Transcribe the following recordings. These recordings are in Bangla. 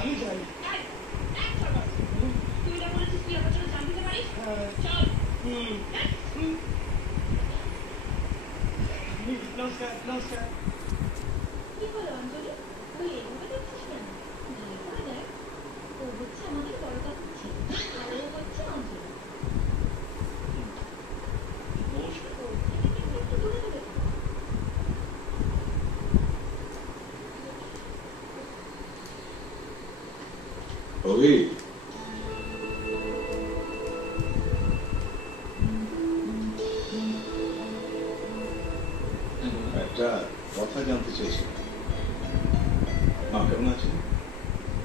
আমি যাই। তুই না বলেছিস তুই আমার জন্য জান দিতে পারিস? চল। নমস্কার নমস্কার। কি হলো অঞ্জলি, তুই এভাবে দেখছিস কেন? ভালো করে দেখ, ও হচ্ছে আমাদের বড় কাকুর ছেলে, আর ও হচ্ছে অঞ্জলি। নমস্কার। ওর থেকে কিন্তু একটু দূরে দূরে থাক। অভি, একটা কথা জানতে চেয়েছিলাম। মা কেমন আছেন?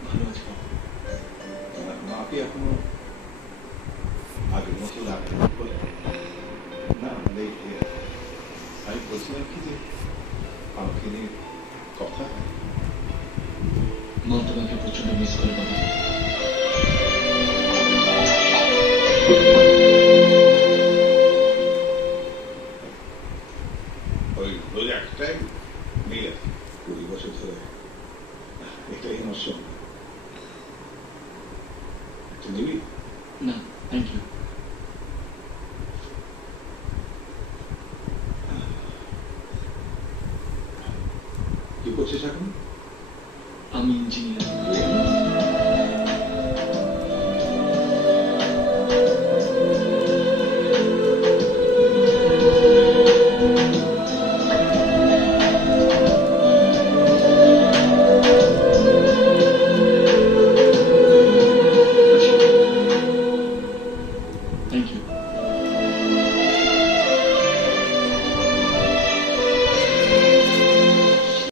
ভালো আছে বাবা। মা কি এখনো আগের মতো রাখেন বলে? না মানে আমি বলছিলাম কি যে আমাকে নিয়ে কথা হয়। মা তোমাকে প্রচন্ড মিস করে বাবা। ওই একটাই মিল আছে 20 বছর ধরে, এটাই আমার সঙ্গে। তুই নিবি? না থ্যাংক ইউ।